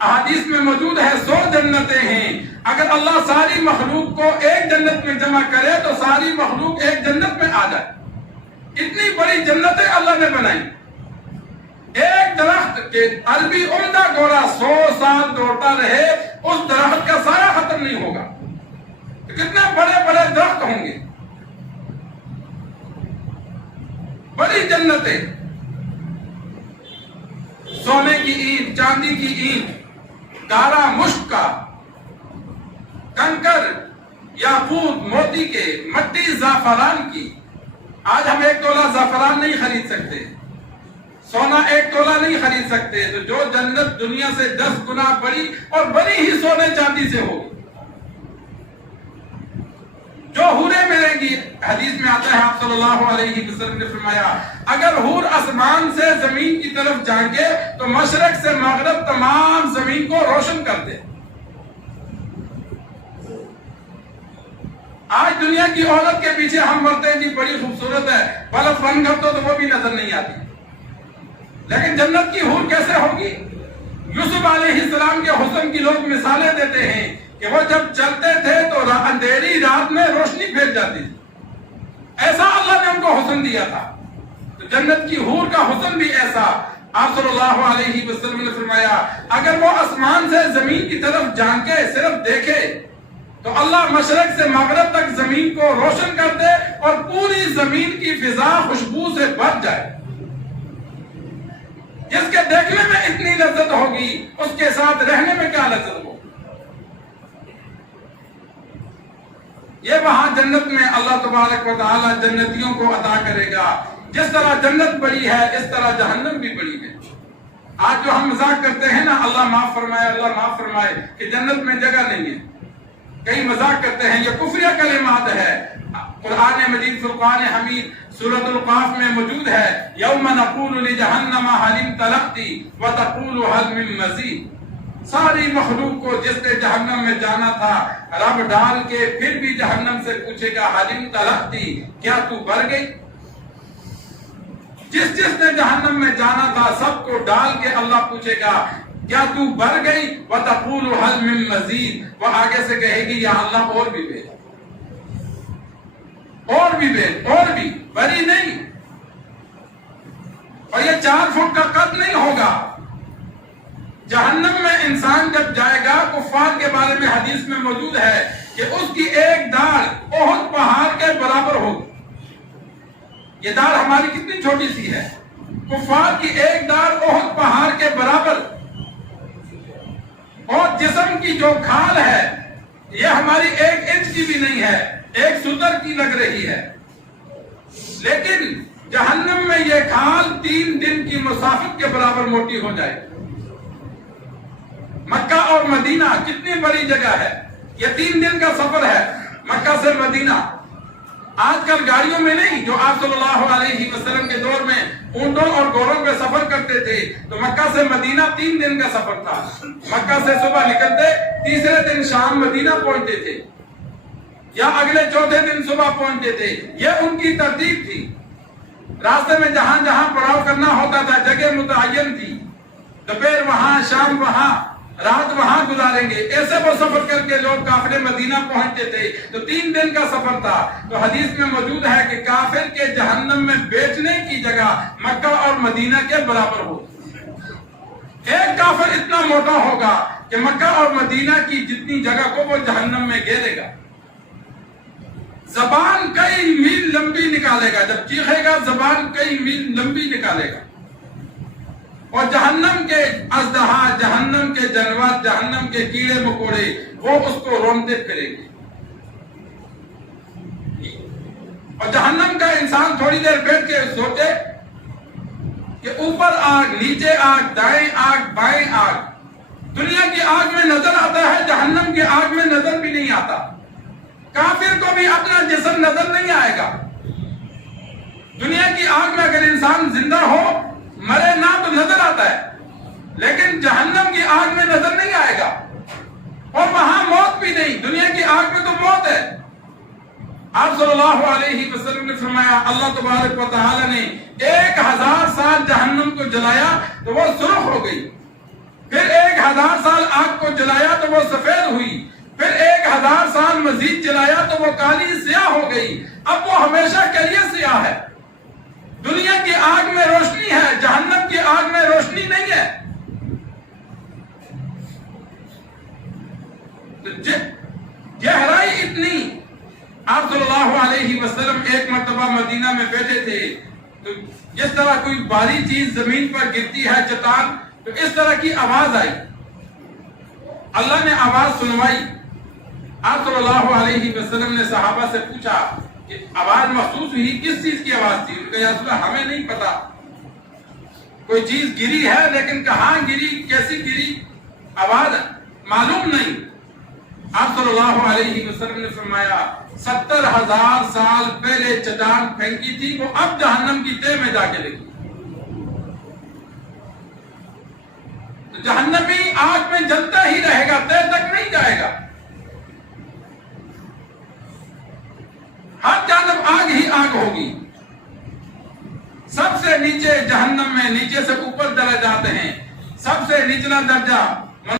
احادیث میں موجود ہے 100 جنتیں ہیں. اگر اللہ ساری مخلوق کو ایک جنت میں جمع کرے تو ساری مخلوق ایک جنت میں آ جائے. اتنی بڑی جنتیں اللہ نے بنائی. ایک درخت کے عربی عمدہ گھوڑا 100 سال دوڑتا رہے اس درخت کا سایہ ختم نہیں ہوگا. کتنے بڑے بڑے درخت ہوں گے. بڑی جنتیں، سونے کی اینٹ، چاندی کی اینٹ، کارا مشک کا، کنکر، یاقوت موتی کے، مٹی زعفران کی. آج ہم 1 تولہ زعفران نہیں خرید سکتے، سونا 1 تولہ نہیں خرید سکتے. تو جو جنت دنیا سے 10 گنا بڑی اور بڑی ہی سونے چاندی سے ہوگی. جو حوریں ملیں گی، حدیث میں آتا ہے آپ صلی اللہ علیہ وسلم نے فرمایا اگر حور آسمان سے زمین کی طرف جھانکے تو مشرق سے مغرب تمام زمین کو روشن کر دے. آج دنیا کی عورت کے پیچھے ہم مرتے ہیں جی بڑی خوبصورت ہے، بلب بند کر دو تو وہ بھی نظر نہیں آتی. لیکن جنت کی حور کیسے ہوگی؟ یوسف علیہ السلام کے حسن کی لوگ مثالیں دیتے ہیں کہ وہ جب چلتے تھے تو اندھیری رات میں روشنی پھیل جاتی تھی. ایسا اللہ نے ان کو حسن دیا تھا. تو جنت کی حور کا حسن بھی ایسا. آپ صلی اللہ علیہ وسلم نے فرمایا اگر وہ آسمان سے زمین کی طرف جھانکے صرف دیکھے تو اللہ مشرق سے مغرب تک زمین کو روشن کر دے اور پوری زمین کی فضا خوشبو سے بھر جائے. جس کے دیکھنے میں اتنی لذت ہوگی اس کے ساتھ رہنے میں کیا لذت ہوگی. یہ وہاں جنت میں اللہ تبارک و تعالی جنتیوں کو عطا کرے گا. جس طرح جنت بڑی ہے اس طرح جہنم بھی بڑی ہے. آج جو ہم مذاق کرتے ہیں نا اللہ معاف فرمائے اللہ معاف فرمائے کہ جنت میں جگہ نہیں ہے، کئی مذاق کرتے ہیں، یہ کفریہ کلمات ہے. قرآن مجید فرقان حمید سورۃ القاف میں موجود ہے یوم نقول لجہنم هل امتلأت وتقول هل من مزید. ساری مخلوق کو جس نے جہنم میں جانا تھا رب ڈال کے پھر بھی جہنم سے پوچھے گا هل امتلأت، کیا تو بھر گئی؟ جس نے جہنم میں جانا تھا سب کو ڈال کے اللہ پوچھے گا کیا تو بھر گئی؟ وتقول هل من مزید، وہ آگے سے کہے گی یا اللہ اور بھی بھیج، اور بھی بھیج، اور بھی، بری نہیں. اور یہ 4 فٹ کا قد نہیں ہوگا. جہنم میں انسان جب جائے گا کفار کے بارے میں حدیث میں موجود ہے کہ اس کی ایک داڑھ احد پہاڑ کے برابر ہوگی. یہ داڑھ ہماری کتنی چھوٹی سی ہے، کفار کی ایک داڑھ احد پہاڑ کے برابر. اور جسم کی جو کھال ہے یہ ہماری 1 انچ کی بھی نہیں ہے، 1 ستر کی لگ رہی ہے. لیکن جہنم میں یہ کھال 3 دن کی مسافت کے برابر موٹی ہو جائے. مکہ اور مدینہ کتنی بڑی جگہ ہے، یہ 3 دن کا سفر ہے مکہ سے مدینہ. آج کل گاڑیوں میں نہیں، جو آپ صلی اللہ علیہ وسلم کے دور میں اونٹوں اور گھوڑوں پہ سفر کرتے تھے تو مکہ سے مدینہ 3 دن کا سفر تھا. مکہ سے صبح نکلتے تیسرے دن شام مدینہ پہنچتے تھے یا اگلے چوتھے دن صبح پہنچتے تھے. یہ ان کی ترتیب تھی. راستے میں جہاں جہاں پڑاؤ کرنا ہوتا تھا جگہ متعین تھی، دوپہر وہاں، شام وہاں، رات وہاں گزاریں گے. ایسے وہ سفر کر کے لوگ کافر مدینہ پہنچتے تھے. تو 3 دن کا سفر تھا. تو حدیث میں موجود ہے کہ کافر کے جہنم میں بیٹھنے کی جگہ مکہ اور مدینہ کے برابر ہو. ایک کافر اتنا موٹا ہوگا کہ مکہ اور مدینہ کی جتنی جگہ کو وہ جہنم میں گھیرے گا. زبان کئی میل لمبی نکالے گا، جب چیخے گا زبان کئی میل لمبی نکالے گا. اور جہنم کے اژدہا، جہنم کے جانور، جہنم کے کیڑے مکوڑے وہ اس کو رونتے پھریں گے. اور جہنم کا انسان تھوڑی دیر بیٹھ کے سوچے کہ اوپر آگ، نیچے آگ، دائیں آگ، بائیں آگ. دنیا کی آگ میں نظر آتا ہے، جہنم کی آگ میں نظر بھی نہیں آتا. کافر کو بھی اپنا جسم نظر نہیں آئے گا. دنیا کی آگ میں اگر انسان زندہ ہو مرے نہ تو نظر آتا ہے، لیکن جہنم کی آگ میں نظر نہیں آئے گا. اور وہاں موت بھی نہیں، دنیا کی آگ میں تو موت ہے. آپ صلی اللہ علیہ وسلم نے فرمایا اللہ تبارک و تعالی نے 1000 سال جہنم کو جلایا تو وہ سرخ ہو گئی، پھر 1000 سال آگ کو جلایا تو وہ سفید ہوئی، پھر 1000 سال مزید جلایا تو وہ کالی سیاہ ہو گئی، اب وہ ہمیشہ کے لیے سیاہ ہے۔ دنیا کی آگ میں روشنی ہے، جہنم کی آگ میں روشنی نہیں ہے۔ گہرائی اتنی۔ آپ صلی اللہ علیہ وسلم ایک مرتبہ مدینہ میں بیٹھے تھے، تو جس طرح کوئی بھاری چیز زمین پر گرتی ہے، چٹان، تو اس طرح کی آواز آئی۔ اللہ نے آواز سنوائی۔ آپ صلی اللہ علیہ وسلم نے صحابہ سے پوچھا کہ آواز محسوس ہوئی، کس چیز کی آواز تھی؟ انہوں نے کہا یا رسول اللہ ہمیں نہیں پتا، کوئی چیز گری ہے لیکن کہاں گری، کیسی گری، آواز معلوم نہیں۔ آپ صلی اللہ علیہ وسلم نے فرمایا 70,000 سال پہلے چٹان پھینکی تھی، وہ اب جہنم کی تہ میں جا کے لگی۔ تو جہنمی آگ میں جلتا ہی رہے گا، تہ تک نہیں جائے گا، ہر جانب آگ ہی آگ ہوگی۔ سب سے نیچے جہنم میں نیچے سے اوپر درجات ہیں، سب سے نچلا درجہ